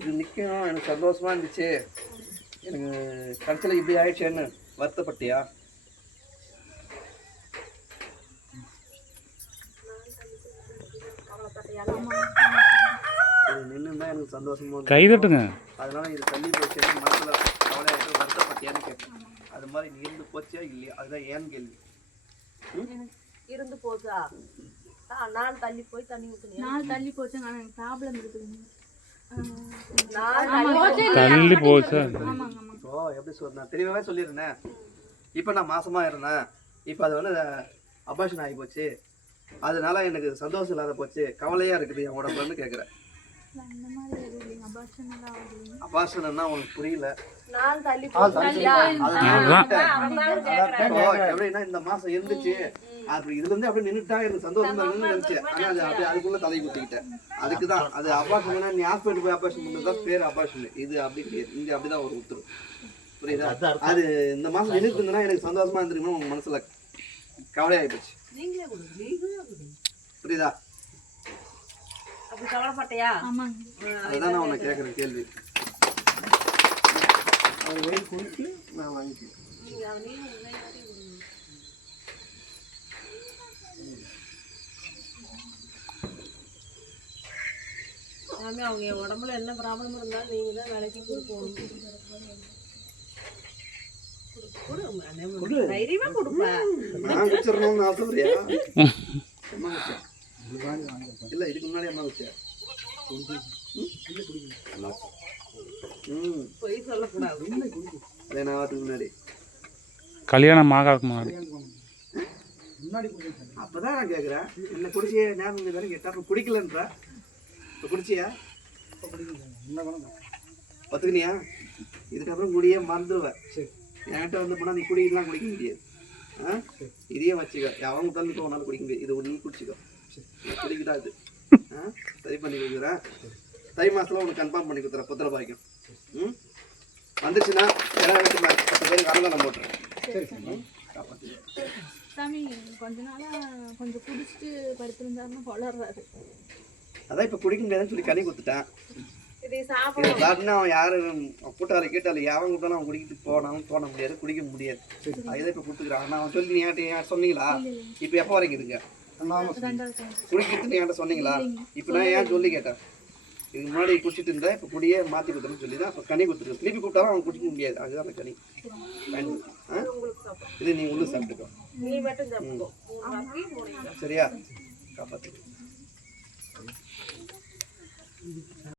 இது நிற்கும் எனக்கு சந்தோஷமா இருந்துச்சு. எனக்கு கடைசியில் இப்படி ஆயிடுச்சேன்னு வருத்தப்பட்டியா? இது நின்றுதான் எனக்கு சந்தோஷமா கை தட்டுங்க. அதனால இது தள்ளி போச்சேன்னு மனசுல கவலையாயிட்டு வருத்தப்பட்டியான்னு கேட்டேன். அது மாதிரி நீ இருந்து போச்சியா இல்லையா, அதுதான் ஏன்னு கேள்வி. இருந்து போச்சா? நாள் தள்ளி போய் தண்ணி ஊத்துனியா? நாள் தள்ளி போச்சு. எனக்கு ப்ராப்ளம் இருக்குது. தள்ளி போச்சு. ஓ எப்படி சொன்னேன் தெளிவாகவே சொல்லியிருந்தேன். இப்போ நான் மாசமா இருந்தேன். இப்போ அது வந்து அபார்ஷன் ஆகி போச்சு. அதனால எனக்கு சந்தோஷம் இல்லாத போச்சு, கவலையா இருக்குது என் உடம்புன்னு கேட்குறேன். அபார்ஷன்னா உனக்கு புரியல. எப்படின்னா இந்த மாசம் இருந்துச்சு, அது இதுல இருந்து அப்படியே நின்றுட்டா எனக்கு சந்தோஷம் தான் நினைச்சேன். ஆனா அது அப்படியே அதுக்குள்ள தலை குத்திக்கிட்டேன். அதுக்குதான் அது அபார்ஷன். நீ ஹாஸ்பிட்டல் போய் அபார்ஷன் பண்ணுறதுதான் பேர் அபார்ஷன். இது அப்படி கிடையாது, இங்க அப்படிதான் ஒரு உத்தரவு. புரியுதா? அது இந்த மாசம் நின்றுட்டுனா எனக்கு சந்தோஷமா இருந்துருக்கணும், உங்க மனசுல கவலையாகி போச்சு. புரியுதா? அதுதான் நான் உன்னை கேட்குறேன் கேள்வி. அது வயிறு குடிச்சு நான் வாங்கிக்கிறேன். அவங்க உடம்புல என்ன ப்ராப்ளம் இருந்தாலும் நீங்க தான் வேலைக்கு கொடுக்கணும். தைரியமா கொடுப்பேன். நான் வச்சிடணும்னு ஆசைப்படியா? இல்ல இதுக்கு முன்னாடி என்ன வச்சேன்? பொய் சொல்லக்கூடாது. முன்னாடி கல்யாணம் ஆகாதுக்கு முன்னாடி அப்பதான் நான் கேட்குறேன். என்ன குடிச்சிய ஞாபகம் தானே கேட்டா? அப்போ குடிக்கலன்ற இப்போ குடிச்சியா? ஒத்துக்கினியா? இதுக்கப்புறம் குடியே மறந்துடுவேன். என்கிட்ட வந்து போனால் நீ குடிக்கலாம் குடிக்க முடியாது. இதையே வச்சுக்க. அவங்க தள்ளி போனாலும் குடிக்க முடியாது. இது ஒன்று குடிச்சிக்கோ. குடிக்கிட்டா இது சரி பண்ணி கொடுக்குறேன். தை மாசத்துல உனக்கு கன்ஃபார்ம் பண்ணி கொடுத்துறேன். புத்திர பாய்க்கும் வந்துச்சுன்னா 10 பேருக்கு அறந்தானம் போட்டுறேன். சாமி கொஞ்ச நாளா கொஞ்சம் குடிச்சிட்டு படுத்திருந்தாருன்னு வளர்றாரு. அதான் இப்போ குடிக்க முடியாதுன்னு சொல்லி கனி கொடுத்துட்டேன். சாப்பிட்டுனா அவன் யாரும் கூட்டாளி கேட்டாலும் யாரும் கூட்டாலும் அவன் குடிக்கிட்டு போனாலும் தோண முடியாது, குடிக்க முடியாது. அதுதான் இப்போ கொடுத்துக்கிறான். நான் அவன் சொல்லி நீ என்கிட்ட சொன்னீங்களா? இப்போ எப்போ வரைக்கும் இருங்க குடிக்கிட்டு நீ என்கிட்ட சொன்னீங்களா? இப்போ நான் ஏன் சொல்லி கேட்டேன். இதுக்கு முன்னாடி குடிச்சிட்டு இருந்தேன், இப்போ குடியே மாற்றி கொடுத்துருன்னு சொல்லி தான் இப்போ கனி கொடுத்துருக்கேன். திருப்பி கூப்பிட்டாலும் அவன் குடிக்க முடியாது. அதுதான் அந்த கனி. இது நீ உள்ளே சாப்பிட்டுக்கோ. சரியா? காப்பாற்று.